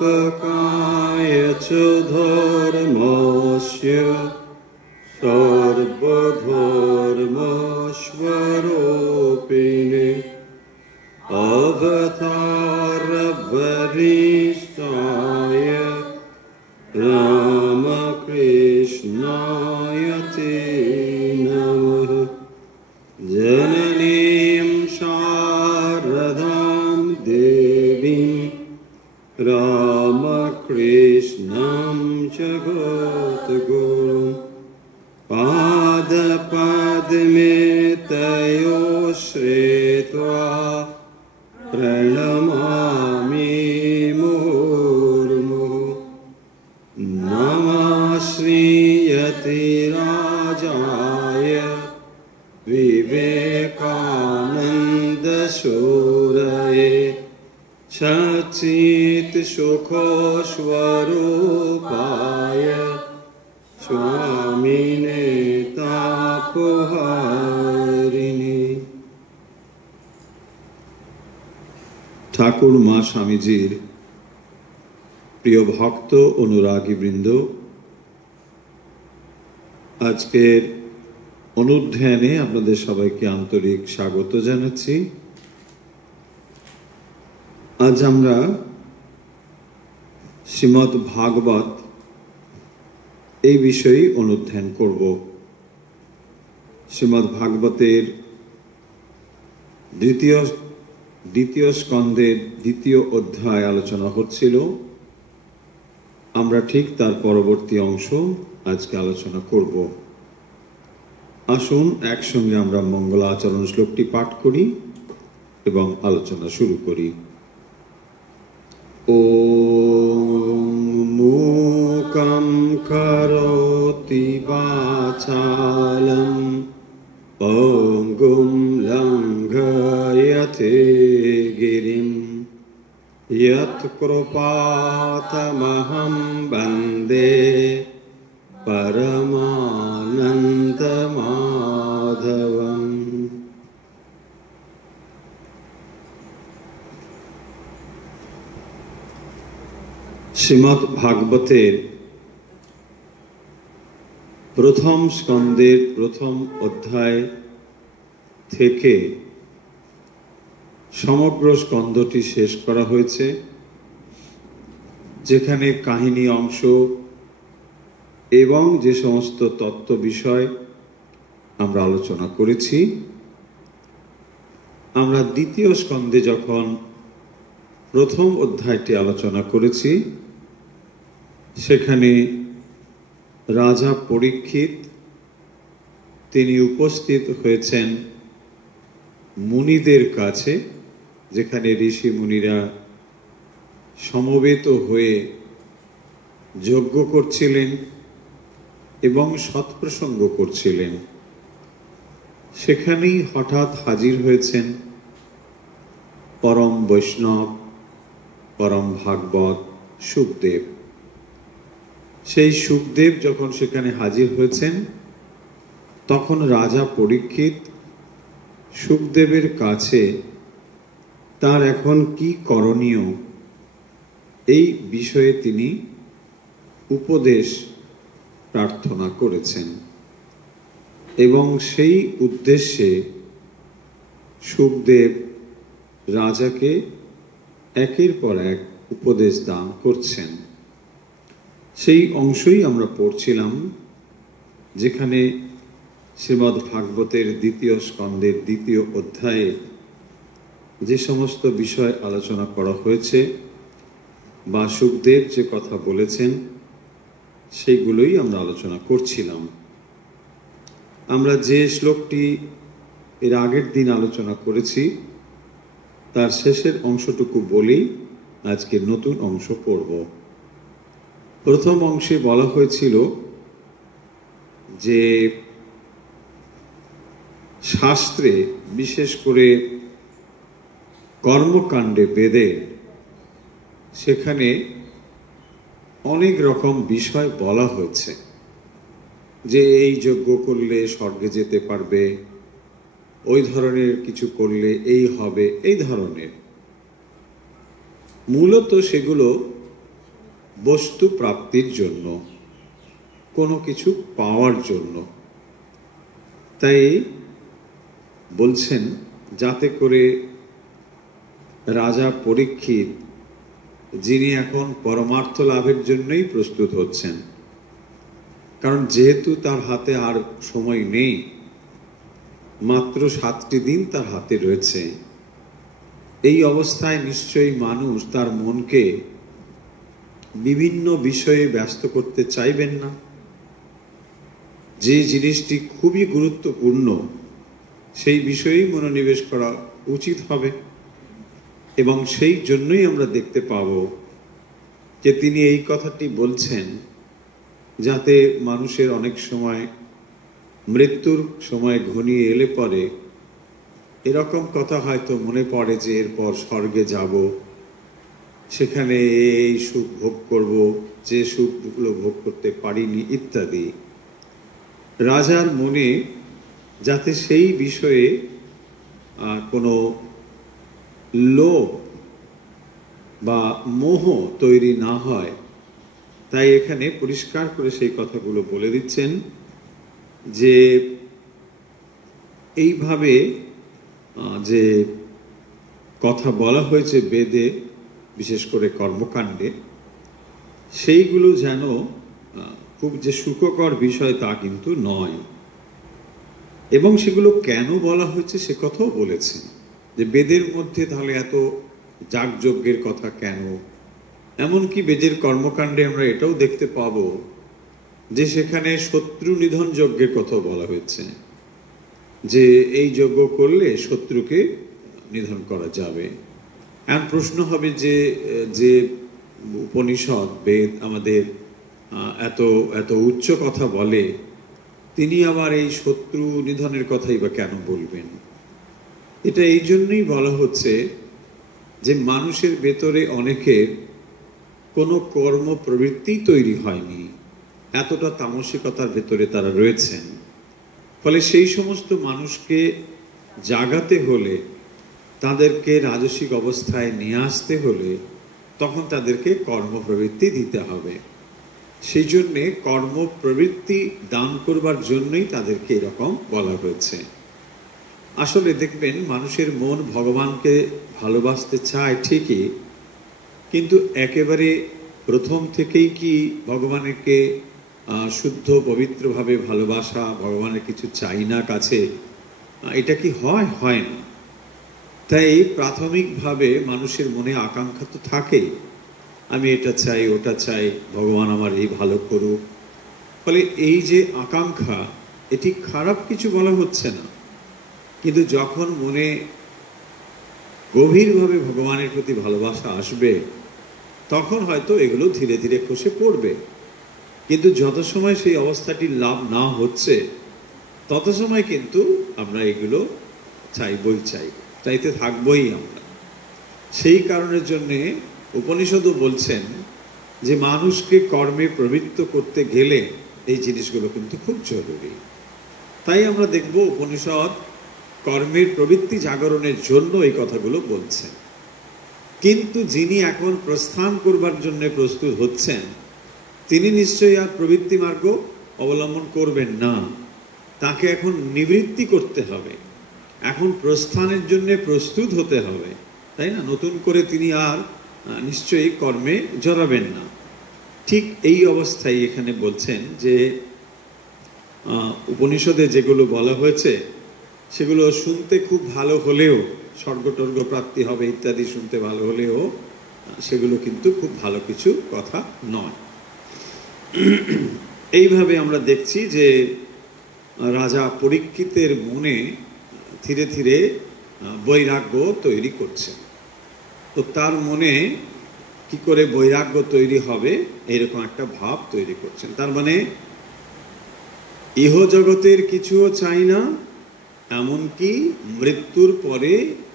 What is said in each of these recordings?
स्थापकाय च धर्मस्य सर्वधर्मस्वरूपिणे अवतारवरिष्ठाय रामकृष्णाय ते नमः। जननीं शारदां देवीं रामकृष्णं जगद्गुरुं पादपद्मे तयो श्रित्वा प्रणमामि मुहुर्मुहुः। नमः श्रीयतिराजाय विवेकानन्दसूरये सच्चित्सुखस्वरूपाय स्वामिने तापहारिणे। ঠাকুর মা স্বামীজির প্রিয় ভক্ত অনুরাগী বৃন্দ, আজকের অনুধ্যানে আপনাদের সবাইকে আন্তরিক স্বাগত জানাচ্ছি। আজ আমরা শ্রীমদ্ ভাগবত এই বিষয়ে অনুধ্যান করব। শ্রীমদ্ ভাগবতের দ্বিতীয় স্কন্ধের দ্বিতীয় অধ্যায় আলোচনা হচ্ছিল। আমরা ঠিক তার পরবর্তী অংশ আজকে আলোচনা করব। আসুন একসঙ্গে আমরা মঙ্গলাচরণ শ্লোকটি পাঠ করি এবং আলোচনা শুরু করি। ওম মূকং করোতি বাচালং পঙ্গুম লঙ্ঘয়তে গিরিম यत्कृपातमहं वन्दे परमानन्दमाधवम्। শ্রীমদ্ ভাগবতের প্রথম স্কন্ধের প্রথম অধ্যায় থেকে সমগ্র স্কন্ধটি শেষ করা হয়েছে, যেখানে কাহিনী অংশ এবং যে সমস্ত তত্ত্ব বিষয় আমরা আলোচনা করেছি। আমরা দ্বিতীয় স্কন্ধে যখন প্রথম অধ্যায়টি আলোচনা করেছি, সেখানে রাজা পরীক্ষিত তিনি উপস্থিত হয়েছেন মুনিদের কাছে, যেখানে ঋষি মুনিরা সমবেত হয়ে যজ্ঞ করছিলেন এবং সৎপ্রসঙ্গ করছিলেন। সেখানেই হঠাৎ হাজির হয়েছেন পরম বৈষ্ণব, পরম ভাগবত শুকদেব। সেই শুকদেব যখন সেখানে হাজির হয়েছেন, তখন রাজা পরীক্ষিত শুকদেবের কাছে তার এখন কি করণীয় এই বিষয়ে তিনি উপদেশ প্রার্থনা করেছেন এবং সেই উদ্দেশ্যে শুকদেব রাজাকে একের পর এক উপদেশ দান করছেন। সেই অংশই আমরা পড়ছিলাম, যেখানে শ্রীমদ্ ভাগবতের দ্বিতীয় স্কন্ধের দ্বিতীয় অধ্যায়ে যে সমস্ত বিষয় আলোচনা করা হয়েছে বা শুকদেব যে কথা বলেছেন, সেইগুলোই আমরা আলোচনা করছিলাম। আমরা যে শ্লোকটি এর আগের দিন আলোচনা করেছি, তার শেষের অংশটুকু বলেই আজকে নতুন অংশ পড়ব। প্রথম অংশে বলা হয়েছিল যে শাস্ত্রে, বিশেষ করে কর্মকাণ্ডে, বেদে, সেখানে অনেক রকম বিষয় বলা হয়েছে যে এই যজ্ঞ করলে স্বর্গে যেতে পারবে, ওই ধরনের কিছু করলে এই হবে, এই ধরনের। মূলত সেগুলো বস্তু প্রাপ্তির জন্য, কোনো কিছু পাওয়ার জন্য। তাই বলছেন যাতে করে রাজা পরীক্ষিত, যিনি এখন পরমার্থ লাভের জন্যই প্রস্তুত হচ্ছেন, কারণ যেহেতু তার হাতে আর সময় নেই, মাত্র 7টি দিন তার হাতে রয়েছে, এই অবস্থায় নিশ্চয়ই মানুষ তার মনকে বিভিন্ন বিষয়ে ব্যস্ত করতে চাইবেন না। যে জিনিসটি খুবই গুরুত্বপূর্ণ সেই বিষয়েই মনোনিবেশ করা উচিত হবে। এবং সেই জন্যই আমরা দেখতে পাব যে তিনি এই কথাটি বলছেন যাতে মানুষের অনেক সময় মৃত্যুর সময় ঘনিয়ে এলে পরে এরকম কথা হয়তো মনে পড়ে যে এরপর স্বর্গে যাব, সেখানে এই সুখ ভোগ করব, যে সুখগুলো ভোগ করতে পারিনি ইত্যাদি। রাজার মনে যাতে সেই বিষয়ে কোনো লোভ বা মোহ তৈরি না হয়, তাই এখানে পরিষ্কার করে সেই কথাগুলো বলে দিচ্ছেন যে এইভাবে যে কথা বলা হয়েছে বেদে, বিশেষ করে কর্মকাণ্ডে, সেইগুলো যেন খুব যে সুখকর বিষয় তা কিন্তু নয়। এবং সেগুলো কেন বলা হয়েছে সে কথাও বলেছেন, যে বেদের মধ্যে তাহলে এত যাগযজ্ঞের কথা কেন। এমনকি বেদের কর্মকাণ্ডে আমরা এটাও দেখতে পাব যে সেখানে শত্রু নিধন যজ্ঞের কথা বলা হয়েছে, যে এই যজ্ঞ করলে শত্রুকে নিধন করা যাবে। এখন প্রশ্ন হবে যে যে উপনিষদ, বেদ আমাদের এত এত উচ্চ কথা বলে, তিনি আবার এই শত্রু নিধনের কথাই বা কেন বলবেন? এটা এই জন্যই বলা হচ্ছে যে মানুষের ভেতরে অনেকের কোনো কর্ম প্রবৃত্তি তৈরি হয়নি, এতটা তামসিকতার ভেতরে তারা রয়েছেন। ফলে সেই সমস্ত মানুষকে জাগাতে হলে, তাদেরকে রাজসিক অবস্থায় নিয়ে আসতে হলে তখন তাদেরকে কর্মপ্রবৃত্তি দিতে হবে। সেই জন্যে কর্মপ্রবৃত্তি দান করবার জন্যই তাদেরকে এরকম বলা হয়েছে। আসলে দেখবেন মানুষের মন ভগবানকে ভালোবাসতে চায় ঠিকই, কিন্তু একেবারে প্রথম থেকেই কি ভগবানকে শুদ্ধ পবিত্রভাবে ভালোবাসা, ভগবানের কিছু চাই না কাছে, এটা কি হয়? হয় না। তাই প্রাথমিকভাবে মানুষের মনে আকাঙ্ক্ষা তো থাকেই, আমি এটা চাই, ওটা চাই, ভগবান আমার এই ভালো করুক। ফলে এই যে আকাঙ্ক্ষা, এটি খারাপ কিছু বলা হচ্ছে না, কিন্তু যখন মনে গভীরভাবে ভগবানের প্রতি ভালোবাসা আসবে তখন হয়তো এগুলো ধীরে ধীরে খসে পড়বে। কিন্তু যত সময় সেই অবস্থাটি লাভ না হচ্ছে তত সময় কিন্তু আমরা এগুলো চাইতে থাকবই আমরা। সেই কারণের জন্যে উপনিষদও বলছেন যে মানুষকে কর্মে প্রবৃত্ত করতে গেলে এই জিনিসগুলো কিন্তু খুব জরুরি। তাই আমরা দেখব উপনিষদ কর্মের প্রবৃত্তি জাগরণের জন্য এই কথাগুলো বলছেন। কিন্তু যিনি এখন প্রস্থান করবার জন্য প্রস্তুত হচ্ছেন, তিনি নিশ্চয়ই আর প্রবৃত্তি মার্গ অবলম্বন করবেন না, তাকে এখন নিবৃত্তি করতে হবে, এখন প্রস্থানের জন্য প্রস্তুত হতে হবে, তাই না? নতুন করে তিনি আর নিশ্চয়ই কর্মে জড়াবেন না। ঠিক এই অবস্থায় এখানে বলছেন যে উপনিষদে যেগুলো বলা হয়েছে সেগুলো শুনতে খুব ভালো হলেও, স্বর্গটর্গ প্রাপ্তি হবে ইত্যাদি শুনতে ভালো হলেও সেগুলো কিন্তু খুব ভালো কিছু কথা নয়। এইভাবে আমরা দেখছি যে রাজা পরীক্ষিতের মনে ধীরে ধীরে বৈরাগ্য তৈরি করছে। তো তার মনে কি করে বৈরাগ্য তৈরি হবে এরকম একটা ভাব তৈরি করছেন। তার মানে ইহ জগতের কিছুও চাই না, এমনকি মৃত্যুর পরে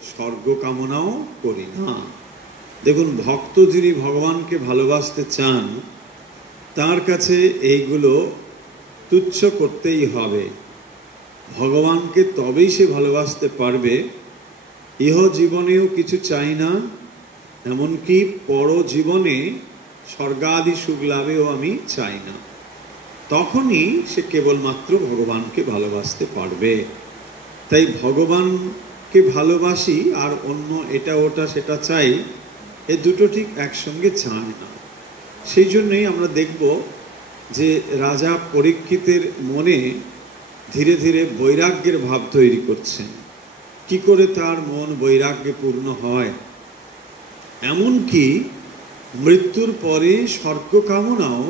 স্বর্গ কামনাও করি না। দেখুন, ভক্ত যিনি ভগবানকে ভালোবাসতে চান তার কাছে এইগুলো তুচ্ছ করতেই হবে। ভগবানকে তবেই সে ভালোবাসতে পারবে। ইহ জীবনেও কিছু চাই না, এমনকি পরজীবনে স্বর্গাদি সুখ লাভেও আমি চাই না। তখনই সে কেবলমাত্র ভগবানকে ভালোবাসতে পারবে। তাই ভগবানকে ভালোবাসি আর অন্য এটা ওটা সেটা চাই, এ দুটো ঠিক একসঙ্গে যায় না। সেই জন্যই আমরা দেখব যে রাজা পরীক্ষিতের মনে ধীরে ধীরে বৈরাগ্যের ভাব তৈরি করছেন। কি করে তার মন বৈরাগ্যে পূর্ণ হয়, এমনকি মৃত্যুর পরে স্বর্গ কামনাও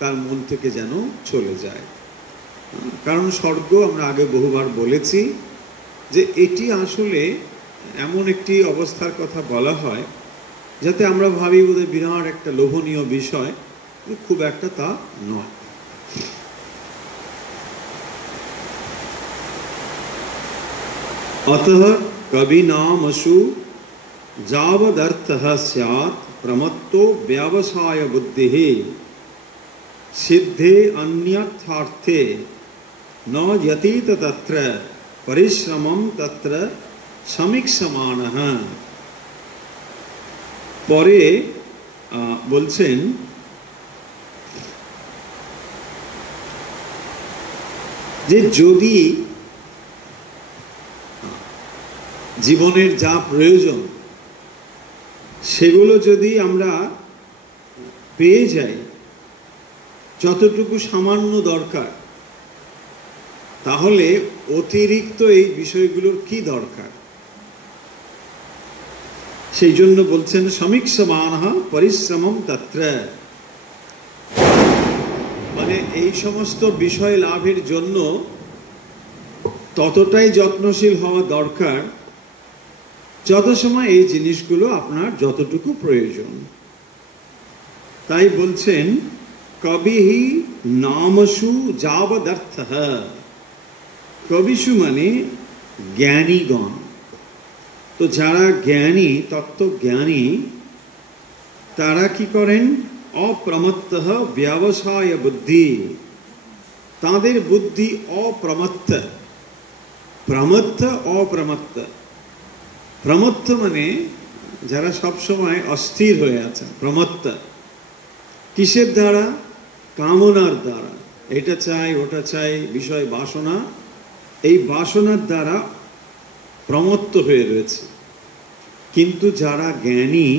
তার মন থেকে যেন চলে যায়। কারণ স্বর্গ, আমরা আগে বহুবার বলেছি যে এটি আসলে এমন একটি অবস্থার কথা বলা হয় যাতে আমরা ভাবি বোধহয় বিরাট একটা লোভনীয় বিষয়, খুব একটা তা নয়। अतः कविनामसु जावदर्थः स्यात् प्रमत्तो व्यवसाय बुद्धिः सिद्धे अन्यर्थार्थे न यतीत तत्र परिश्रमं तत्र समीक्षमाणः। পরে বলছেন যে যদি জীবনের যা প্রয়োজন সেগুলো যদি আমরা পেয়ে যাই, যতটুকু সামান্য দরকার, তাহলে অতিরিক্ত এই বিষয়গুলোর কি দরকার? সেই জন্য বলছেন সমীক্ষমানঃ পরিশ্রমম তত্র, মানে এই সমস্ত বিষয় লাভের জন্য ততটাই যত্নশীল হওয়া দরকার যত সময় এই জিনিসগুলো আপনার যতটুকু প্রয়োজন। তাই বলছেন কবিহি নামসু যাবদর্থঃ। কবিষু মানে জ্ঞানীগণ। তো যারা জ্ঞানী, তত্ত্বজ্ঞানী, তারা কি করেন? অপ্রমত্তঃ ব্যবসায় বুদ্ধি, তাদের বুদ্ধি অপ্রমত্ত। প্রমত্ত, অপ্রমত্ত। প্রমত্ত মানে যারা সব সময় অস্থির হয়ে আছে, প্রমত্ত। কিসের দ্বারা? কামনার দ্বারা। এটা চাই, ওটা চাই, বিষয় বাসনা, এই বাসনার দ্বারা প্রমত্ত হয়ে রয়েছে। কিন্তু যারা জ্ঞানী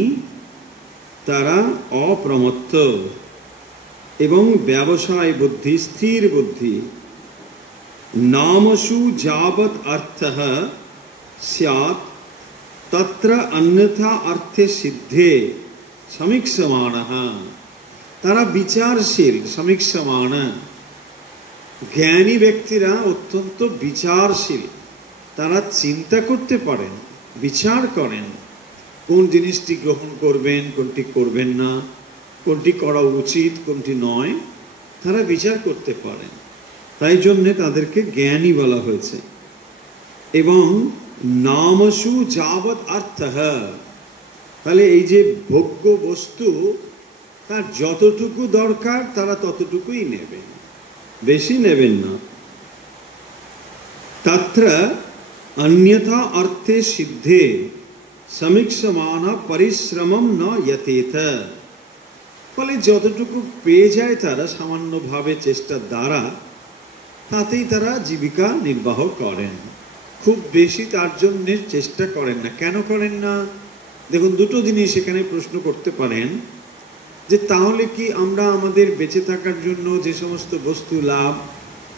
তারা অপ্রমত্ত এবং ব্যবসায় বুদ্ধি, স্থির বুদ্ধি। নামসু যাবৎ অর্থঃ স্যাৎ তত্র অন্যথা অর্থে সিদ্ধে সমীক্ষমাণঃ। তারা বিচারশীল, সমীক্ষমাণ। জ্ঞানী ব্যক্তিরা অত্যন্ত বিচারশীল। তারা চিন্তা করতে পারেন, বিচার করেন কোন জিনিসটি গ্রহণ করবেন, কোনটি করবেন না, কোনটি করা উচিত, কোনটি নয়, তারা বিচার করতে পারেন। তাই জন্যে তাদেরকে জ্ঞানী বলা হয়েছে। এবং নামসু যাবৎ অর্থঃ, তাহলে এই যে ভোগ্য বস্তু, তার যতটুকু দরকার তারা ততটুকুই নেবেন, বেশি নেবেন না। তত্র অন্যথা অর্থে সিদ্ধে সমীক্ষমাণ পরিশ্রমম ন যতেত। ফলে যতটুকু পেয়ে যায় তারা সামান্যভাবে চেষ্টার দ্বারা, তাতেই তারা জীবিকা নির্বাহ করেন। খুব বেশি তার জন্য চেষ্টা করেন না। কেন করেন না? দেখুন, দুটো জিনিস এখানে প্রশ্ন করতে পারেন যে তাহলে কি আমরা আমাদের বেঁচে থাকার জন্য যে সমস্ত বস্তু লাভ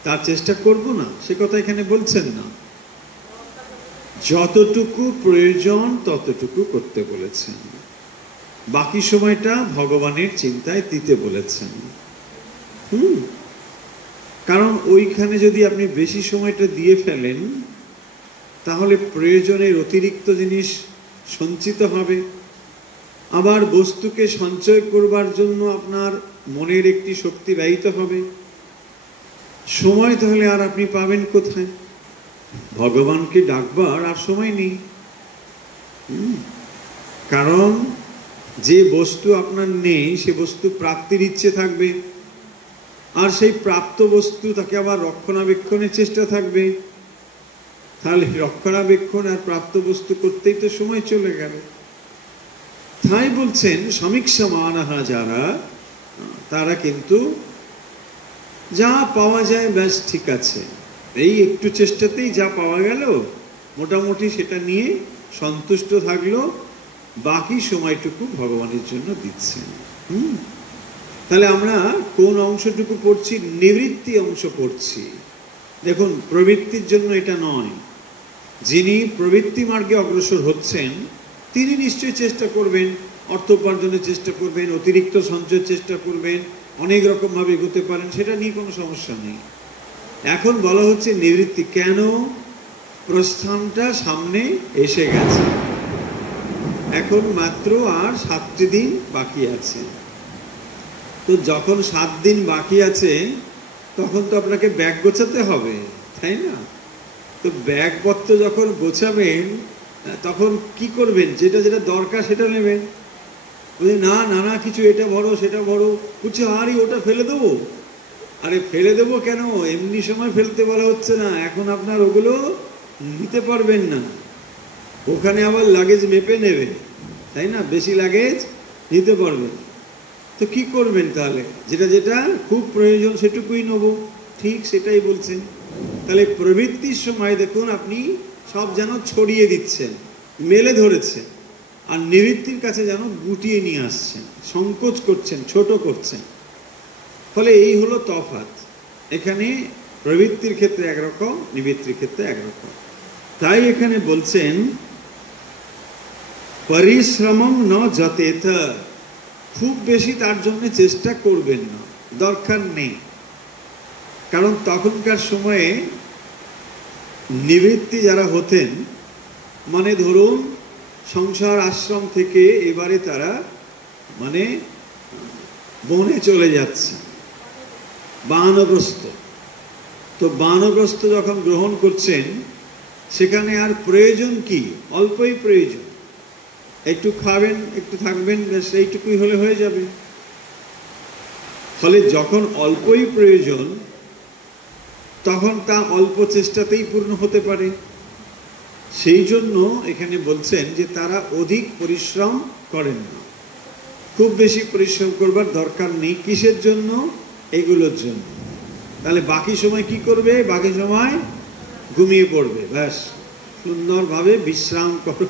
তার চেষ্টা করব না? সে কথা এখানে বলছেন না। যতটুকু প্রয়োজন ততটুকু করতে বলেছেন, বাকি সময়টা ভগবানের চিন্তায় দিতে বলেছেন। কারণ ওইখানে যদি আপনি বেশি সময়টা দিয়ে ফেলেন তাহলে প্রয়োজনের অতিরিক্ত জিনিস সঞ্চিত হবে। আবার বস্তুকে সঞ্চয় করবার জন্য আপনার মনের একটি শক্তি ব্যয়িত হবে। সময় তাহলে আর আপনি পাবেন কোথায়? ভগবানকে ডাকবার আর সময় নেই। কারণ যে বস্তু আপনার নেই সে বস্তু প্রাপ্তির ইচ্ছে থাকবে, আর সেই প্রাপ্ত বস্তু তাকে আবার রক্ষণাবেক্ষণের চেষ্টা থাকবে। তাহলে রক্ষণাবেক্ষণ আর প্রাপ্ত বস্তু করতেই তো সময় চলে গেল। তাই বলছেন সমীক্ষা মানাহা যারা, তারা কিন্তু যা পাওয়া যায় ব্যাস ঠিক আছে, এই একটু চেষ্টাতেই যা পাওয়া গেল মোটামুটি সেটা নিয়ে সন্তুষ্ট থাকলো, বাকি সময়টুকু ভগবানের জন্য দিচ্ছেন। তাহলে আমরা কোন অংশটুকু পড়ছি? নিবৃত্তি অংশ পড়ছি। দেখুন, প্রবৃত্তির জন্য এটা নয়। যিনি প্রবৃত্তি মার্গে অগ্রসর হচ্ছেন তিনি নিশ্চয়ই চেষ্টা করবেন, অর্থ উপার্জনের চেষ্টা করবেন, অতিরিক্ত সঞ্চয়ের চেষ্টা করবেন, অনেক রকম ভাবে এগোতে পারেন, সেটা নিয়ে কোনো সমস্যা নেই। এখন বলা হচ্ছে নিবৃত্তি। কেন? প্রস্থানটা সামনে এসে গেছে, এখন মাত্র আর 7টি দিন বাকি আছে। তো যখন 7 দিন বাকি আছে তখন তো আপনাকে ব্যাগ গোছাতে হবে, তাই না? তো ব্যাগপত্র যখন গোছাবেন তখন কি করবেন? যেটা যেটা দরকার সেটা নেবেন। না নানা কিছু, এটা বড় সেটা বড়, বলছে আরে ওটা ফেলে দেবো। আরে ফেলে দেবো কেন? এমনি সময় ফেলতে বলা হচ্ছে না, এখন আপনার ওগুলো নিতে পারবেন না, ওখানে আবার লাগেজ মেপে নেবে, তাই না? বেশি লাগেজ নিতে পারবেন। তো কি করবেন তাহলে? যেটা যেটা খুব প্রয়োজন সেটুকুই নেবো, ঠিক সেটাই বলছেন। তাহলে প্রবৃত্তির সময় দেখুন আপনি সব যেন ছড়িয়ে দিচ্ছেন, মেলে ধরেছেন, আর নিবৃত্তির কাছে যেন গুটিয়ে নিয়ে আসছেন, সংকোচ করছেন, ছোট করছেন। ফলে এই হলো তফাৎ। এখানে প্রবৃত্তির ক্ষেত্রে একরকম, নিবৃত্তির ক্ষেত্রে একরকম। তাই এখানে বলছেন পরিশ্রমম ন যতেত, খুব বেশি তার জন্য চেষ্টা করবেন না, দরকার নেই। কারণ তখনকার সময়ে নিবৃত্তি যারা হতেন, মানে ধরুন সংসার আশ্রম থেকে এবারে তারা মানে বনে চলে যাচ্ছে, বানপ্রস্থ। তো বানপ্রস্থ যখন গ্রহণ করছেন সেখানে আর প্রয়োজন কি? অল্পই প্রয়োজন, একটু খাবেন, একটু থাকবেন, ব্যাস এইটুকুই হলে হয়ে যাবে। ফলে যখন অল্পই প্রয়োজন তখন তা অল্প চেষ্টাতেই পূর্ণ হতে পারে। সেই জন্য এখানে বলছেন যে তারা অধিক পরিশ্রম করেন না, খুব বেশি পরিশ্রম করবার দরকার নেই। কিসের জন্য? এগুলোর জন্য। তাহলে বাকি সময় কি করবে? বাকি সময় ঘুমিয়ে পড়বে, ব্যাস সুন্দরভাবে বিশ্রাম করো,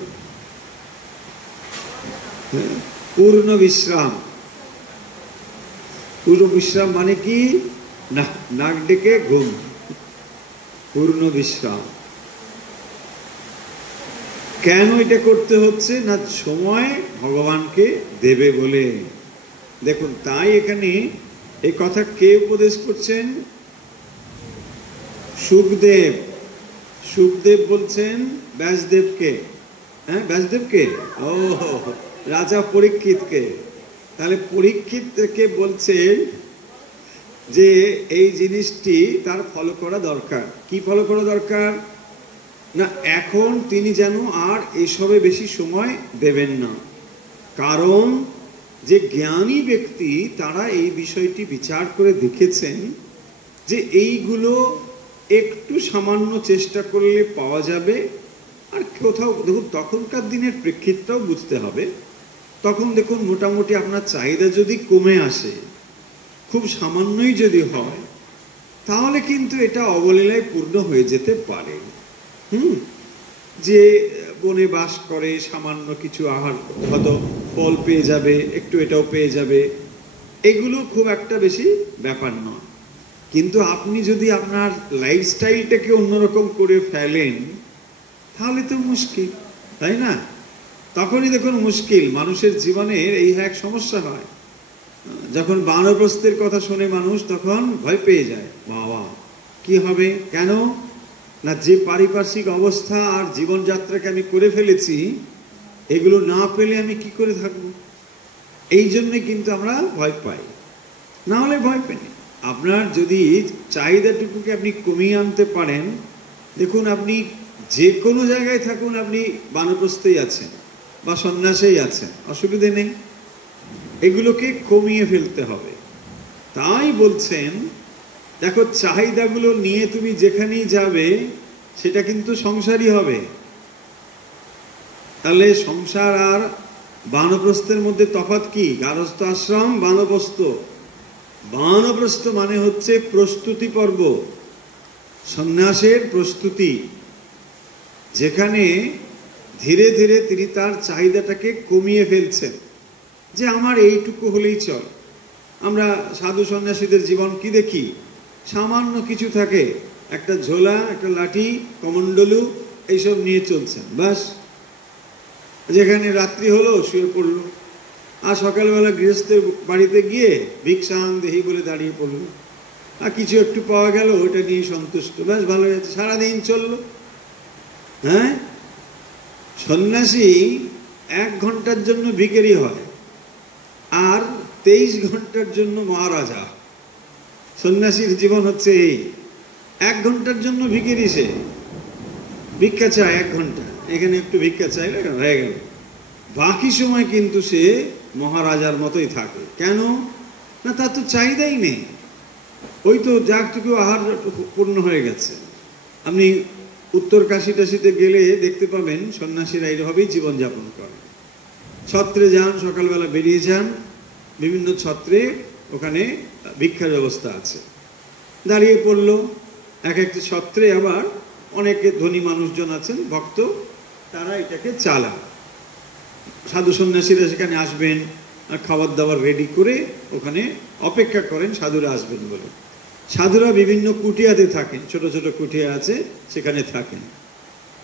পূর্ণ বিশ্রাম। পূর্ণ বিশ্রাম মানে কি? না, নাক ডেকে ঘুম, পূর্ণ বিশ্রাম। কেন এটা করতে হচ্ছে? না সময় ভগবানকে দেবে বলে। দেখুন, তাই এখানে এই কথা কে উপদেশ করছেন? সুখদেব। সুখদেব বলছেন ব্যাসদেবকে। হ্যাঁ, ব্যাসদেবকে, ও রাজা পরীক্ষিতকে। তাহলে পরীক্ষিতকে বলছেন যে এই জিনিসটি তার ফলো করা দরকার। কি ফলো করা দরকার? না এখন তিনি যেন আর এসবে বেশি সময় দেবেন না। কারণ যে জ্ঞানী ব্যক্তি তারা এই বিষয়টি বিচার করে দেখেছেন যে এইগুলো একটু সামান্য চেষ্টা করলে পাওয়া যাবে। আর কোথাও দেখুন, তখনকার দিনের প্রেক্ষিতটাও বুঝতে হবে। তখন দেখুন মোটামুটি আপনার চাহিদা যদি কমে আসে, খুব সামান্যই যদি হয়, তাহলে কিন্তু এটা অবলীলায় পূর্ণ হয়ে যেতে পারে। যে বনে বাস করে, সামান্য কিছু আহার হয়তো ফল পেয়ে যাবে, একটু এটাও পেয়ে যাবে, এগুলো খুব একটা বেশি ব্যাপার নয়। কিন্তু আপনি যদি আপনার লাইফস্টাইলটাকে অন্যরকম করে ফেলেন তাহলে তো মুশকিল, তাই না? তখনই দেখুন মুশকিল, মানুষের জীবনের এই এক সমস্যা হয়। যখন বানপ্রস্থের কথা শুনে মানুষ তখন ভয় পেয়ে যায়, বাবা কি হবে? কেন না, যে পারিপার্শ্বিক অবস্থা আর জীবনযাত্রাকে আমি করে ফেলেছি, এগুলো না পেলে আমি কি করে থাকবো? এই জন্যই কিন্তু আমরা ভয় পাই, না হলে ভয় পেনি। আপনার যদি চাহিদাটুকুকে আপনি কমিয়ে আনতে পারেন দেখুন, আপনি যে কোনো জায়গায় থাকুন, আপনি বানপ্রস্থেই আছেন বা সন্ন্যাসেই আছেন, অসুবিধে নেই। এগুলোকে কমিয়ে ফেলতে হবে। তাই বলছেন, দেখো, চাহিদাগুলো নিয়ে তুমি যেখানেই যাবে সেটা কিন্তু সংসারই হবে। তাহলে সংসার আর বানপ্রস্থের মধ্যে তফাৎ কি? গারস্থ আশ্রম, বানপ্রস্থ। বানপ্রস্থ মানে হচ্ছে প্রস্তুতি পর্ব, সন্ন্যাসের প্রস্তুতি, যেখানে ধীরে ধীরে তিনি তার চাহিদাটাকে কমিয়ে ফেলছেন, যে আমার এইটুকু হলেই চল। আমরা সাধু সন্ন্যাসীদের জীবন কি দেখি? সামান্য কিছু থাকে, একটা ঝোলা, একটা লাঠি, কমণ্ডলু, এইসব নিয়ে চলছেন, বাস। যেখানে রাত্রি হলো শুয়ে পড়লো, আর সকালবেলা গৃহস্থের বাড়িতে গিয়ে ভিক্ষাং দেহি বলে দাঁড়িয়ে পড়লো, আর কিছু একটু পাওয়া গেল, ওটা নিয়ে সন্তুষ্ট, ব্যাস, ভালো হয়েছে, সারাদিন চললো। হ্যাঁ, সন্ন্যাসী 1 ঘন্টার জন্য ভিখারি হয়, আর 23 ঘন্টার জন্য মহারাজা। সন্ন্যাসীর জীবন হচ্ছে এই, 1 ঘন্টার জন্য ভিখারি, সে ভিক্ষা চায় 1 ঘন্টা, এখানে একটু ভিক্ষা চাইলে হয়ে গেল। বাকি সময় কিন্তু সে মহারাজার মতোই থাকে। কেন না? তার তো চাহিদাই নেই, ওই তো যাকটুকু আহার পূর্ণ হয়ে গেছে। আপনি উত্তর কাশী টাশিতে গেলে দেখতে পাবেন সন্ন্যাসীরা এইভাবেই জীবনযাপন করে। ছত্রে যান, সকালবেলা বেরিয়ে যান, বিভিন্ন ছত্রে ওখানে ভিক্ষার ব্যবস্থা আছে, দাঁড়িয়ে পড়লো। এক একটা ছত্রে আবার অনেকে ধনী মানুষজন আছেন, ভক্ত, তারা এটাকে চালান। সাধু সন্ন্যাসীরা সেখানে আসবেন, আর খাবার দাবার রেডি করে ওখানে অপেক্ষা করেন সাধুরা আসবেন বলে। সাধুরা বিভিন্ন কুটিয়াতে থাকেন, ছোট ছোট কুটিয়া আছে, সেখানে থাকেন।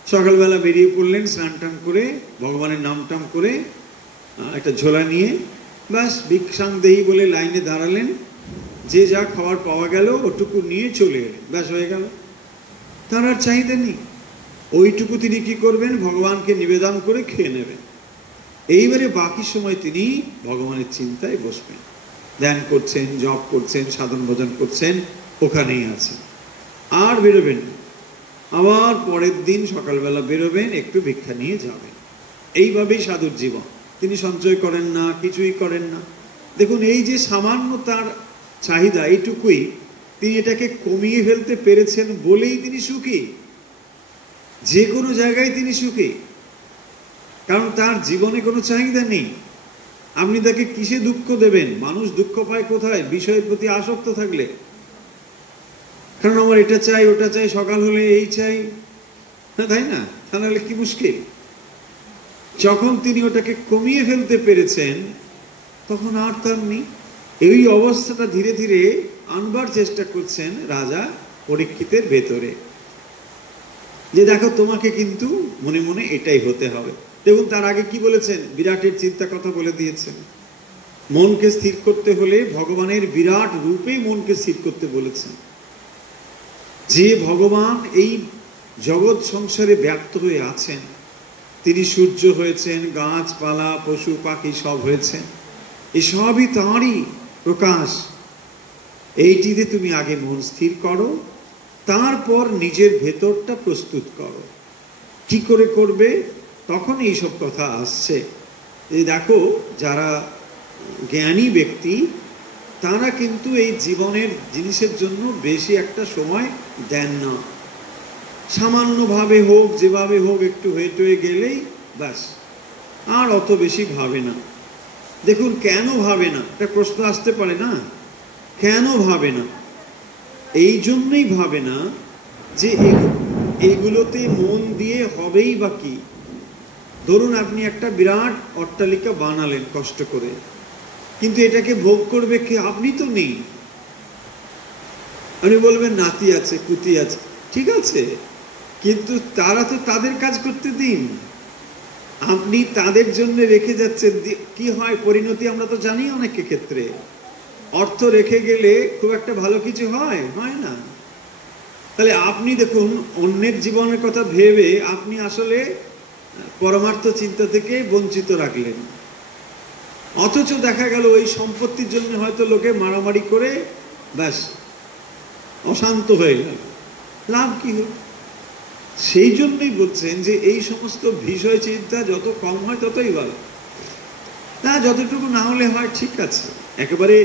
সকালবেলা বেরিয়ে পড়লেন, স্নান টান করে, ভগবানের নাম টাম করে, একটা ঝোলা নিয়ে, ব্যাস, ভিক্ষাং দেহি বলে লাইনে দাঁড়ালেন, যে যা খাবার পাওয়া গেল ওটুকু নিয়ে চলে এলেন, ব্যাস, হয়ে গেল। তার আর চাহিদা নেই। ওইটুকু তিনি কি করবেন? ভগবানকে নিবেদন করে খেয়ে নেবেন। এইবারে বাকি সময় তিনি ভগবানের চিন্তায় বসবেন, ধ্যান করছেন, জপ করছেন, সাধন ভজন করছেন, ওখানেই আছেন, আর বেরোবেন না। আবার পরের দিন সকালবেলা বেরোবেন, একটু ভিক্ষা নিয়ে যাবেন। এইভাবেই সাধুর জীবন। তিনি সঞ্চয় করেন না, কিছুই করেন না। দেখুন, এই যে সামান্য তার চাহিদা, এইটুকুই, তিনি এটাকে কমিয়ে ফেলতে পেরেছেন বলেই তিনি সুখী। যে কোনো জায়গায় তিনি সুখী, কারণ তার জীবনে কোনো চাহিদা নেই। আপনি তাকে কিসে দুঃখ দেবেন? মানুষ দুঃখ পায় কোথায়? বিষয়ের প্রতি আসক্ত থাকলে। কারণ আমার এটা চাই, ওটা চাই, সকাল হলে এই চাই, তাই না? তাহলে কি মুশকিল। যখন তিনি ওটাকে কমিয়ে ফেলতে পেরেছেন, তখন আর তার নেই। এই অবস্থাটা ধীরে ধীরে আনবার চেষ্টা করছেন রাজা পরীক্ষিতের ভেতরে, যে দেখো, তোমাকে কিন্তু মনে মনে এটাই হতে হবে। দেখুন, তার আগে কি বলেছেন? বিরাটের চিন্তা কথা বলে দিয়েছেন। মনকে স্থির করতে হলে ভগবানের বিরাট রূপেই মনকে স্থির করতে বলেছেন। যে ভগবান এই জগৎ সংসারে ব্যাপ্ত হয়ে আছেন, তিনি সূর্য হয়েছেন, গাছপালা, পশু পাখি সব হয়েছেন, এসবই তাঁরই প্রকাশ। এইটিতে তুমি আগে মন স্থির করো, তারপর নিজের ভেতরটা প্রস্তুত করো। কি করে করবে? তখন এইসব কথা আসছে। এই দেখো, যারা জ্ঞানী ব্যক্তি, তারা কিন্তু এই জীবনের জিনিসের জন্য বেশি একটা সময় দেন না। সামান্যভাবে হোক, যেভাবে হোক, একটু হয়ে টয়ে গেলেই ব্যাস, আর অত বেশি ভাবে না। দেখুন, কেন ভাবে না? একটা প্রশ্ন আসতে পারে না, কেন ভাবে না? এই জন্যই ভাবে না যে এইগুলোতে মন দিয়ে হবেই বা কি। ধরুন, আপনি একটা বিরাট অট্টালিকা বানালেন কষ্ট করে, কিন্তু এটাকে ভোগ করবে কে? আপনি তো নেই। আপনি বলবেন নাতি আছে, পুতি আছে, ঠিক আছে, কিন্তু তারা তো তাদের কাজ করতে দিন। আপনি তাদের জন্য রেখে যাচ্ছেন, কি হয় পরিণতি আমরা তো জানি। অনেক ক্ষেত্রে অর্থ রেখে গেলে খুব একটা ভালো কিছু হয় না। তাহলে আপনি দেখুন, অন্যের জীবনের কথা ভেবে আপনি আসলে পরমার্থ চিন্তা থেকে বঞ্চিত রাখলেন। অথচ দেখা গেল ওই সম্পত্তির জন্য হয়তো লোকে মারামারি করে ব্যাস অশান্ত হয়ে গেল। লাভ কি হল? সেই জন্যই বলছেন যে এই সমস্ত বিষয় চিন্তা যত কম হয় ততই ভালো। না, যতটুকু না হলে হয় ঠিক আছে, একেবারে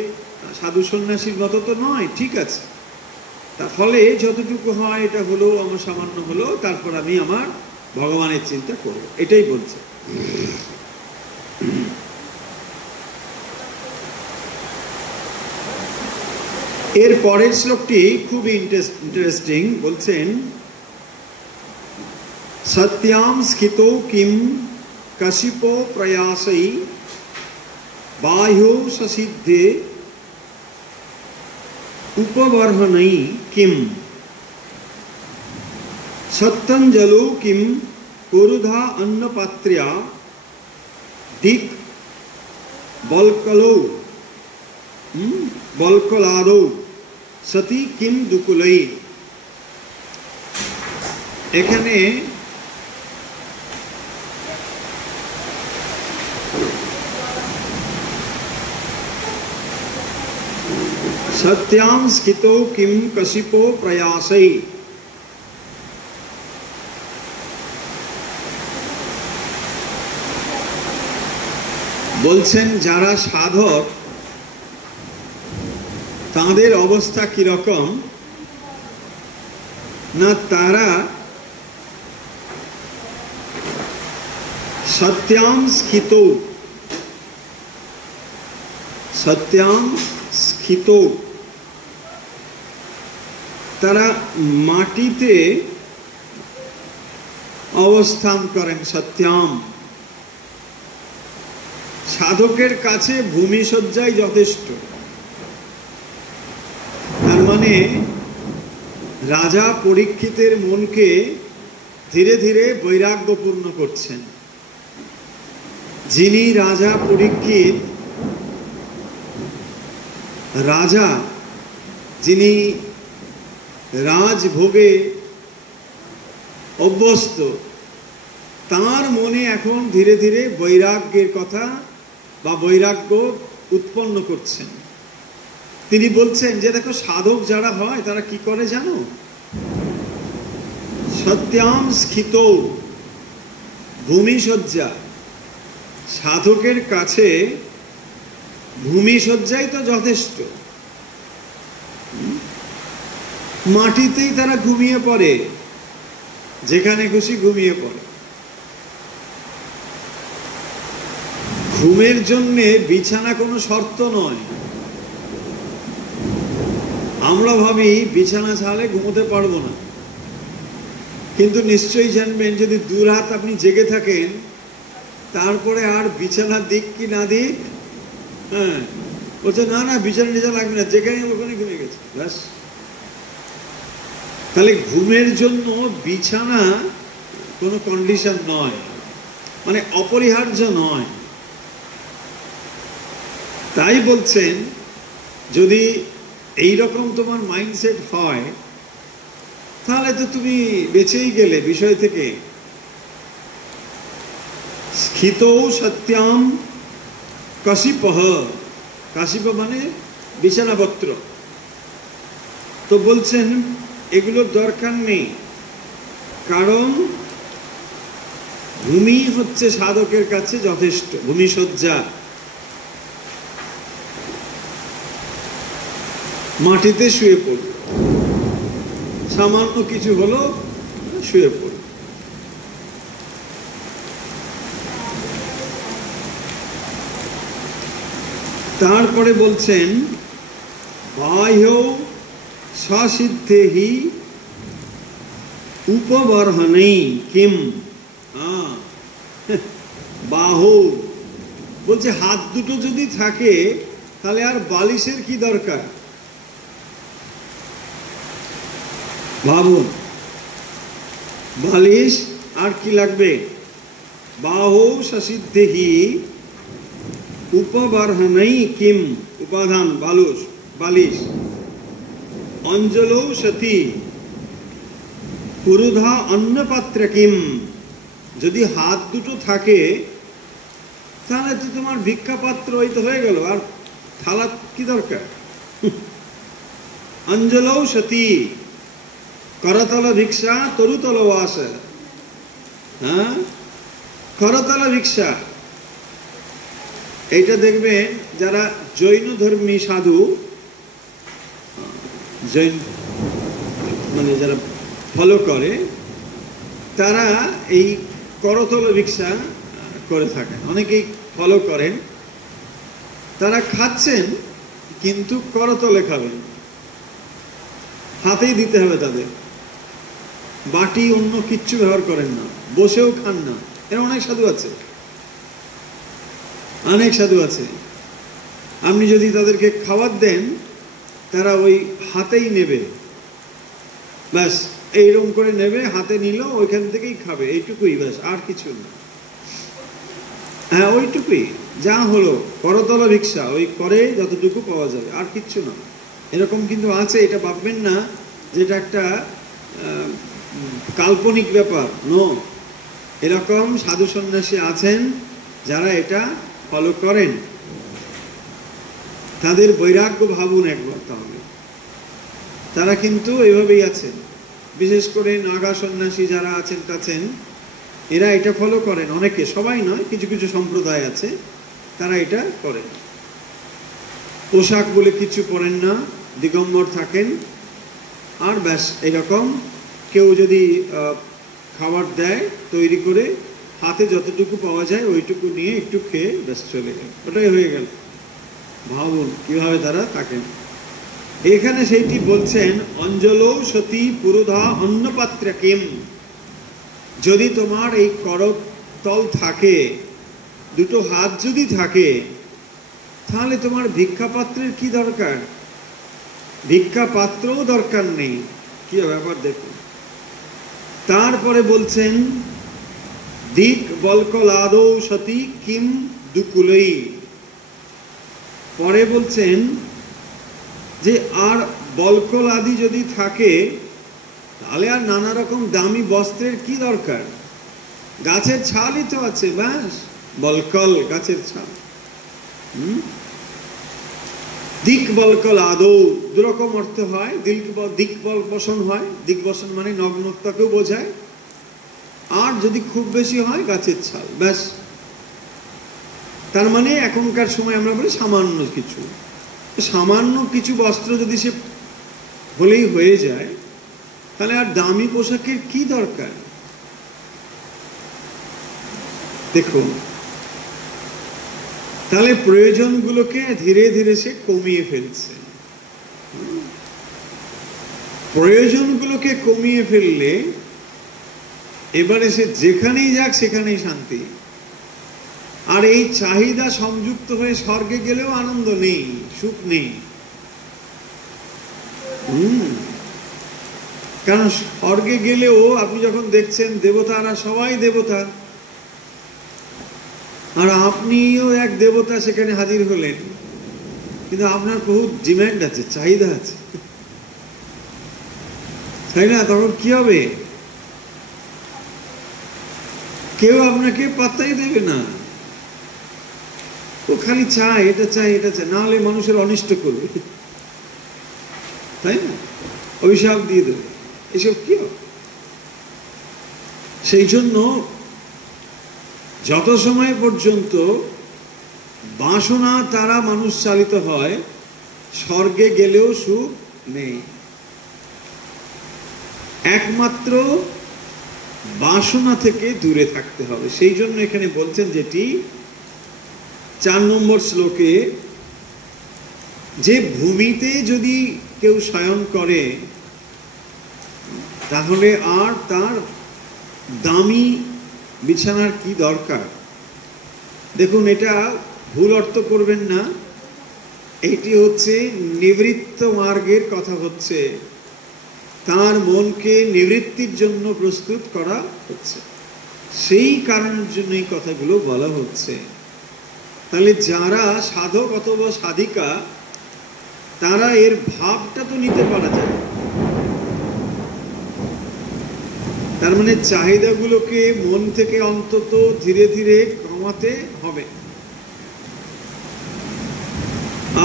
সাধু সন্ন্যাসীর মতো তো নয়, ঠিক আছে, তার ফলে যতটুকু হয় এটা হলো আমার সামান্য হলো, তারপর আমি আমার ভগবানের চিন্তা করব, এটাই বলছে। এর পরের শ্লোকটি খুবই ইন্টারেস্টিং। বলছেন, সত্যাম স্খিতো কিম কশিপো প্রয়াসৈ বাহ্যো সসিদ্ধে উপবর্হণৈ কিম সত্যঞ্জলো কিম পুরুধা অন্নপাত্র্যা দিক বলকলৌ বলকলাদৌ সতি কিম দুকুলাই। এখানে সত্যাম স্খিতো কিম কশিপো প্রয়াসৈ, বলছেন যারা সাধক তাদের অবস্থা কিরকম না, তারা সত্যাম স্খিতো, সত্যাম স্খিতো, তারা মাটিতে অবস্থান করেন। সত্যাম, সাধকের কাছে ভূমিশয্যাই যথেষ্ট। তার মানে রাজা পরীক্ষিতের মনকে ধীরে ধীরে বৈরাগ্যপূর্ণ করছেন। যিনি রাজা পরীক্ষিত, রাজা যিনি রাজভোগে অভ্যস্ত, তার মনে এখন ধীরে ধীরে বৈরাগ্যের কথা বা বৈরাগ্য উৎপন্ন করছেন। তিনি বলছেন যে দেখো, সাধক যারা হয় তারা কি করে জানো, সত্যাম স্খিত, ভূমিশয্যা, সাধকের কাছে ভূমিশয্যাই তো যথেষ্ট। মাটিতেই তারা ঘুমিয়ে পড়ে, যেখানে খুশি ঘুমিয়ে পড়ে। ঘুমের জন্য বিছানা কোনো শর্ত নয়। আমরা ভাবি বিছানা ছাড়লে ঘুমোতে পারবো না, কিন্তু নিশ্চয়ই জানবেন যদি দুরাত আপনি জেগে থাকেন, তারপরে আর বিছানা দিক কি না দিক, হ্যাঁ, বলছে না না বিছানা নিচে লাগবে না, যেখানে ওখানে ঘুমিয়ে গেছে, ব্যাস। তাহলে ঘুমের জন্য বিছানা কোনো কন্ডিশন নয়, মানে অপরিহার্য নয়। তাই বলছেন যদি এইরকম তোমার মাইন্ডসেট হয়, তাহলে তো তুমি বেঁচেই গেলে বিষয় থেকে। স্খিত সত্যাম কশিপহ, কাশিপ মানে বিছানাপত্র। তো বলছেন এগুলোর দরকার নেই, কারণ ভূমি হচ্ছে সাধকের কাছে যথেষ্ট, ভূমিশয্যা। মাটিতে শুয়ে পড়ল, সামান্য কিছু হলো, শুয়ে পড়ল। তারপরে বলছেন বাহ্য সসিদ্ধেহি উপবর্হণৈ কিম, বাহু বলছে হাত দুটো যদি থাকে তাহলে আর বালিশের কি দরকার। ভাবুন, বালিশ আর কি লাগবে। বাহু সসিদ্ধেহি উপবর্হণৈ কিম, উপাদান বালুস, বালিশ। অঞ্জলৌ সতি পুরুধা অন্নপাত্র কিম, যদি হাত দুটো থাকে তাহলে তো তোমার ভিক্ষা পাত্র ওই তো হয়ে গেল, আর থালা কি দরকার। অঞ্জলৌ সতি, করতল ভিক্ষা তরুতল বাস। হ্যাঁ, করতল ভিক্ষা, এইটা দেখবেন যারা জৈন ধর্মী সাধু, জৈন মানে যারা ফলো করে, তারা এই করতল ভিক্ষা করে থাকেন। অনেকেই ফলো করেন, তারা খাচ্ছেন কিন্তু করতলে খাবেন, হাতেই দিতে হবে তাদের, বাটি অন্য কিচ্ছু ব্যবহার করেন না, বসেও খান না। এর অনেক সাধু আছে, অনেক সাধু আছে। আপনি যদি তাদেরকে খাবার দেন, তারা ওই হাতেই নেবে, ব্যাস এইরকম করে নেবে, হাতে নিল, ওইখান থেকেই খাবে, এইটুকুই, ব্যাস আর কিছু না। হ্যাঁ, ওইটুকুই যা হলো করতল ভিক্ষা, ওই করে যতটুকু পাওয়া যাবে, আর কিচ্ছু না। এরকম কিন্তু আছে, এটা ভাববেন না যেটা একটা কাল্পনিক ব্যাপার, নো। এরকম সাধু সন্ন্যাসী আছেন যারা এটা ফলো করেন। তাদের বৈরাগ্য ভাবুন একবার, তাহলে তারা কিন্তু এইভাবেই আছেন। বিশেষ করে নাগা সন্ন্যাসী যারা আছেন, এরা এটা ফলো করেন। অনেকে, সবাই নয়, কিছু কিছু সম্প্রদায় আছে তারা এটা করেন। পোশাক বলে কিছু পরেন না, দিগম্বর থাকেন, আর ব্যাস এরকম। কেউ যদি খাবার দেয় তৈরি করে, হাতে যতটুকু পাওয়া যায় ওইটুকু নিয়ে একটু খেয়ে ব্যাস চলে গেল, ওটাই হয়ে গেল। ভাবুন কিভাবে তারা থাকেন। এখানে সেইটি বলছেন, অঞ্জলৌ সতী পুরুধা অন্নপাত্রে কিম। যদি তোমার এই করতল থাকে, দুটো হাত যদি থাকে, তাহলে তোমার ভিক্ষা পাত্রের কি দরকার? ভিক্ষা পাত্রও দরকার নেই। কি ব্যাপার দেখুন। তারপরে বলছেন, দিক বলকলাদৌ সতী কিম দুকুলই। পরে বলছেন যে আর বলকল আদি যদি থাকে, তাহলে আর নানা রকম দামি বস্ত্রের কি দরকার? গাছের ছালই তো আছে, ব্যাস। বলকল গাছের ছাল। দিক বলকল আদৌ দুরকম অর্থ হয়। দিক বসন হয়, দিক বসন মানে নগ্নতাকেও বোঝায়, আর যদি খুব বেশি হয় গাছের ছাল, ব্যাস। তার মানে এখনকার সময় আমরা বলি সামান্য কিছু, সামান্য কিছু বস্ত্র যদি সে হলেই হয়ে যায়, তাহলে আর দামি পোশাকের কি দরকার? দেখুন, তাহলে প্রয়োজনগুলোকে ধীরে ধীরে সে কমিয়ে ফেলছে। প্রয়োজনগুলোকে কমিয়ে ফেললে এবারে সে যেখানেই যাক সেখানেই শান্তি। আর এই চাহিদা সংযুক্ত হয়ে স্বর্গে গেলেও আনন্দ নেই, সুখ নেই। কারণ স্বর্গে গেলেও আপনি যখন দেখছেন দেবতারা সবাই দেবতা, আর আপনিও এক দেবতা সেখানে হাজির হলেন, কিন্তু আপনার বহু ডিমান্ড আছে, চাহিদা আছে, তাই না? তখন কি হবে? কেউ আপনাকে পাত্তাই দেবে না। ও খালি চায়, এটা চাই, এটা চায়, না হলে মানুষের অনিষ্ট করবে, তাই না? অভিশাপ দিয়ে দেবে, এসব কি হবে? সেই জন্য যত সময় পর্যন্ত বাসনা তারা মানুষ চালিত হয়, স্বর্গে গেলেও সুখ নেই। একমাত্র বাসনা থেকে দূরে থাকতে হবে। সেই জন্য এখানে বলছেন যেটি 4 নম্বর শ্লোকে, যে ভূমিতে যদি কেউ শয়ন করে, তাহলে আর তার দামি বিছানার কি দরকার? দেখুন, এটা ভুল অর্থ করবেন না। এটি হচ্ছে নিবৃত্ত মার্গের কথা হচ্ছে, তার মনকে নিবৃত্তির জন্য প্রস্তুত করা হচ্ছে, সেই কারণের জন্য এই কথাগুলো বলা হচ্ছে। তাহলে যারা সাধক অথবা সাধিকা, তারা এর ভাবটা তো নিতে পারা যায়। তার মানে চাহিদাগুলোকে মন থেকে অন্তত ধীরে ধীরে কমাতে হবে।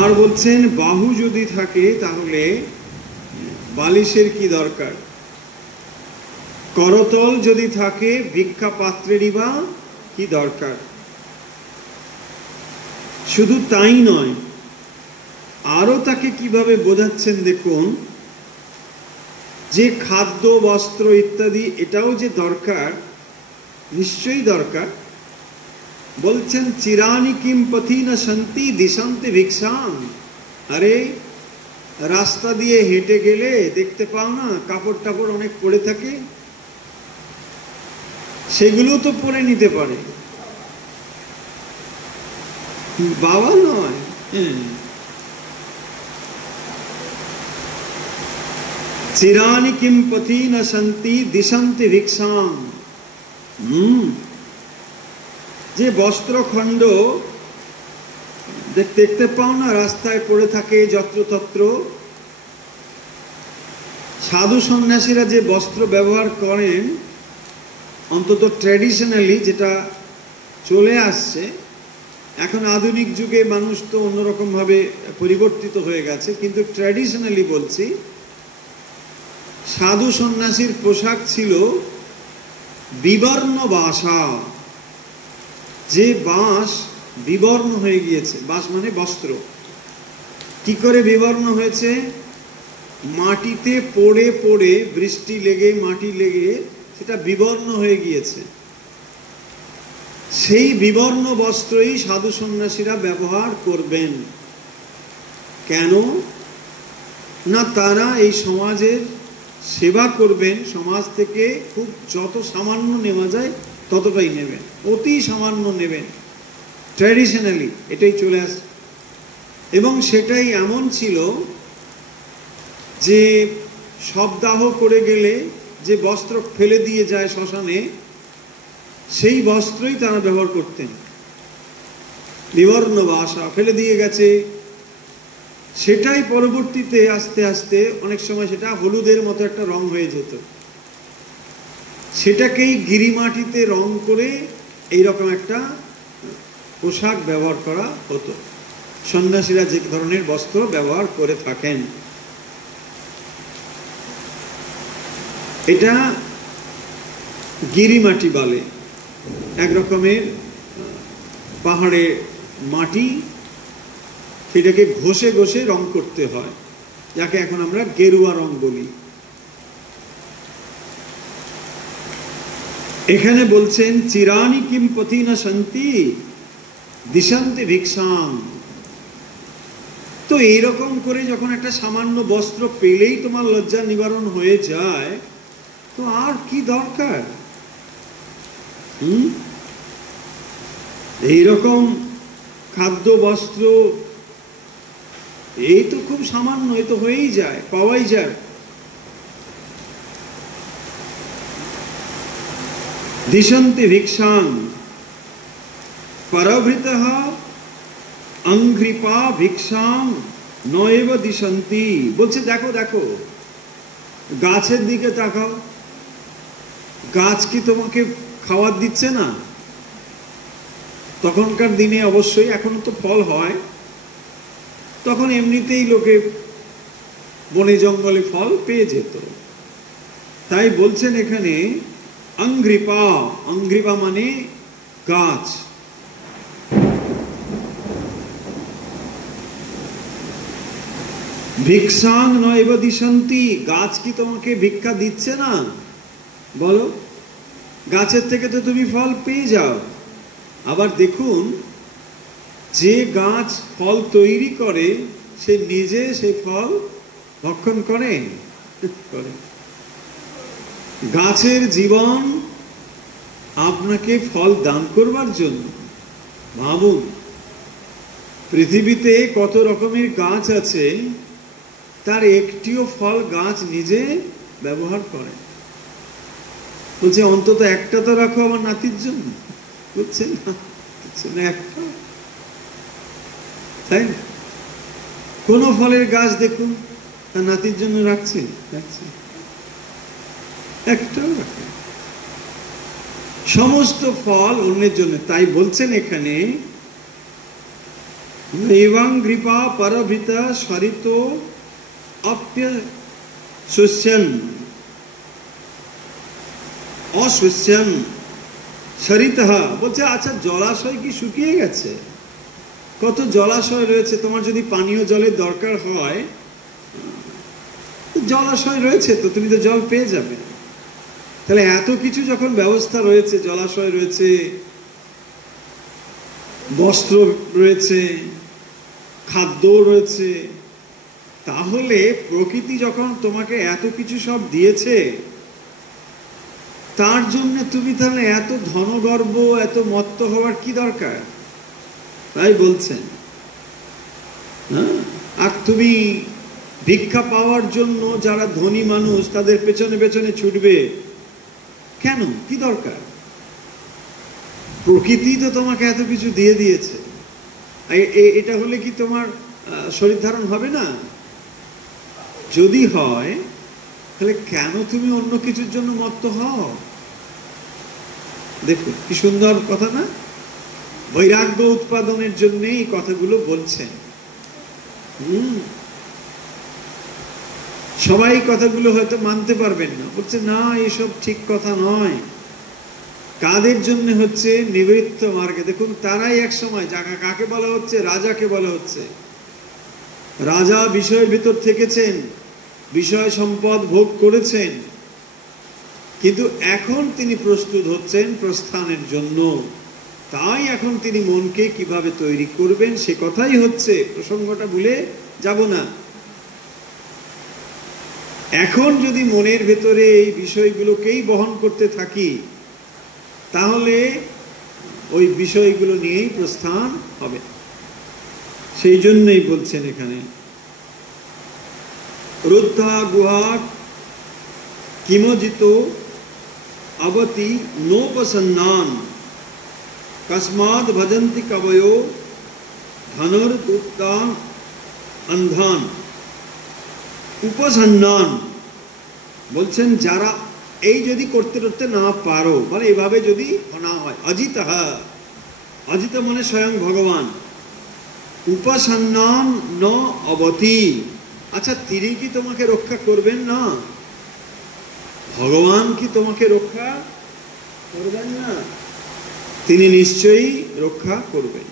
আর বলছেন, বাহু যদি থাকে তাহলে বালিশের কি দরকার? করতল যদি থাকে ভিক্ষা পাত্রেরই বা কি দরকার। শুধু তাই নয়, আরো তাকে কিভাবে বোঝাচ্ছেন দেখুন, যে খাদ্য বস্ত্র ইত্যাদি এটাও যে দরকার, নিশ্চয়ই দরকার। বলছেন চিরানি কিম পথি না শান্তি দিশান্তে ভিক্ষাম। আরে রাস্তা দিয়ে হেঁটে গেলে দেখতে পাও না কাপড় টাপড় অনেক পড়ে থাকে, সেগুলো তো পরে নিতে পারে, বাবা নয়। চিরানি কিম পথি না শান্তি দিশান্তে ভিক্ষাম। যে বস্ত্রখণ্ড দেখতে পাও না রাস্তায় পড়ে থাকে যত্রতত্র, সাধু সন্ন্যাসীরা যে বস্ত্র ব্যবহার করেন, অন্তত ট্র্যাডিশনালি যেটা চলে আসছে, এখন আধুনিক যুগে মানুষ তো অন্যরকম ভাবে পরিবর্তিত হয়ে গেছে, কিন্তু ট্র্যাডিশনালি বলছি, সাধু সন্ন্যাসীর পোশাক ছিল বিবর্ণ বাসা। যে বাঁশ বিবর্ণ হয়ে গিয়েছে, বাঁশ মানে বস্ত্র, কি করে বিবর্ণ হয়েছে? মাটিতে পড়ে পড়ে, বৃষ্টি লেগে মাটি লেগে সেটা বিবর্ণ হয়ে গিয়েছে। সেই বিবর্ণ বস্ত্রই সাধু সন্ন্যাসীরা ব্যবহার করবেন। কেন না, তারা এই সমাজের সেবা করবেন, সমাজ থেকে খুব যত সামান্য নেওয়া যায় ততটাই নেবেন, অতি সামান্য নেবেন। ট্র্যাডিশনালি এটাই চলে আসে, এবং সেটাই এমন ছিল যে শবদাহ করে গেলে যে বস্ত্র ফেলে দিয়ে যায় শ্মশানে, সেই বস্ত্রই তারা ব্যবহার করতেন। বিবর্ণ বাসা ফেলে দিয়ে গেছে, সেটাই পরবর্তীতে আস্তে আস্তে অনেক সময় সেটা হলুদের মতো একটা রং হয়ে যেত, সেটাকেই গিরিমাটিতে রং করে এইরকম একটা পোশাক ব্যবহার করা হতো। সন্ন্যাসীরা যে ধরনের বস্ত্র ব্যবহার করে থাকেন, এটা গিরিমাটি বলে, এক রকমের পাহাড়ে মাটি, সেটাকে ঘষে ঘষে রং করতে হয়, যাকে এখন আমরা গেরুয়া রং বলি। এখানে বলছেন চিরানি কিম পথি না শান্তি দিশান্তে ভিক্ষাম। তো এইরকম করে যখন একটা সামান্য বস্ত্র পেলেই তোমার লজ্জা নিবারণ হয়ে যায়, তো আর কি দরকার? এইরকম খাদ্য বস্ত্র এই তো খুব সামান্য, এ তো হয়েই যায়, পাওয়াই যায়। দিশন্তি ভিক্ষাং পরভৃতঃ অঙ্ঘ্রিপা ভিক্ষাং নৈব দিশন্তি। বলছে দেখো দেখো, গাছের দিকে তাকাও, গাছ কি তোমাকে খাবার দিচ্ছে না? তখনকার দিনে অবশ্যই, এখনো তো ফল হয়, তখন এমনিতেই লোকে বনে জঙ্গলে ফল পেয়ে যেত। তাই বলছেন এখানে অঙ্ঘ্রিপা, অঙ্ঘ্রিপা মানে গাছ। ভিক্ষাং নৈব দিশন্তি, গাছ কি তোমাকে ভিক্ষা দিচ্ছে না? বলো, গাছের থেকে তো তুমি ফল পেয়ে যাও। আবার দেখুন, যে গাছ ফল তৈরি করে সে নিজে সে ফল ভক্ষণ করে। গাছের জীবন আপনাকে ফল দান করবার জন্য। ভাবুন, পৃথিবীতে কত রকমের গাছ আছে, তার একটিও ফল গাছ নিজে ব্যবহার করে। বলছে অন্তত একটা তো রাখো আমার নাতির জন্য, বুঝছেন না? একটা, তাই না? কোন ফলের গাছ দেখুন তার নাতির জন্য রাখছে? একটাও রাখে। সমস্ত ফল অন্যের জন্য। তাই বলছেন এখানে নৈবাঙ্ঘ্রিপা পরভৃতা সরিত অপ্যশুষ্যন। অশুষ্যম সরিতঃ, বলছে আচ্ছা জলাশয় কি শুকিয়ে গেছে? কত জলাশয় রয়েছে, তোমার যদি পানীয় জলের দরকার হয় জলাশয় রয়েছে, তো তুমি তো জল পেয়ে যাবে। তাহলে এত কিছু যখন ব্যবস্থা রয়েছে, জলাশয় রয়েছে, বস্ত্র রয়েছে, খাদ্য রয়েছে, তাহলে প্রকৃতি যখন তোমাকে এত কিছু সব দিয়েছে, তার জন্য তুমি তাহলে এত ধনগর্ব, এত মত্ত হওয়ার কি দরকার? তাই বলছেন। আর তুমি ভিক্ষা পাওয়ার জন্য যারা ধনী মানুষ তাদের পেছনে পেছনে ছুটবে কেন? কি দরকার? প্রকৃতি তো তোমাকে এত কিছু দিয়ে দিয়েছে, এটা হলে কি তোমার শরীর ধারণ হবে না? যদি হয় তাহলে কেন তুমি অন্য কিছুর জন্য মত্ত হও? দেখুন কি সুন্দর কথা না? বৈরাগ্য উৎপাদনের জন্য এই কথাগুলো বলছেন। সবাই কথাগুলো হয়তো মানতে পারবেন না, বলছে না এসব ঠিক কথা নয়। কাদের জন্য হচ্ছে? নিবৃত্ত মার্গে। দেখুন তারাই এক সময়, কাকে বলা হচ্ছে? রাজাকে বলা হচ্ছে। রাজা বিষয়ের ভিতর থেকেছেন, বিষয় সম্পদ ভোগ করেছেন, কিন্তু এখন তিনি প্রস্তুত হচ্ছেন প্রস্থানের জন্য। তাই এখন তিনি মনকে কিভাবে তৈরি করবেন সে কথাই হচ্ছে, প্রসঙ্গটা ভুলে যাব না। এখন যদি মনের ভেতরে এই বিষয়গুলোকেই বহন করতে থাকি, তাহলে ওই বিষয়গুলো নিয়েই প্রস্থান হবে। সেই জন্যই বলছেন এখানে, রুদ্ধা গুহা কিমজিত অবতি নোপসন্নান কস্মাদ ভজন্তি কবয়ো ধনুর্দুপ্তান অন্ধান। উপসন্নান বলছেন যারা এই যদি করতে করতে না পারো, মানে এভাবে যদি না হয়, অজিত, অজিত মানে স্বয়ং ভগবান। উপসন্নান ন অবতি, আচ্ছা তিনি কি তোমাকে রক্ষা করবেন না? ভগবান কি তোমাকে রক্ষা করবেন না? তিনি নিশ্চয়ই রক্ষা করবেন।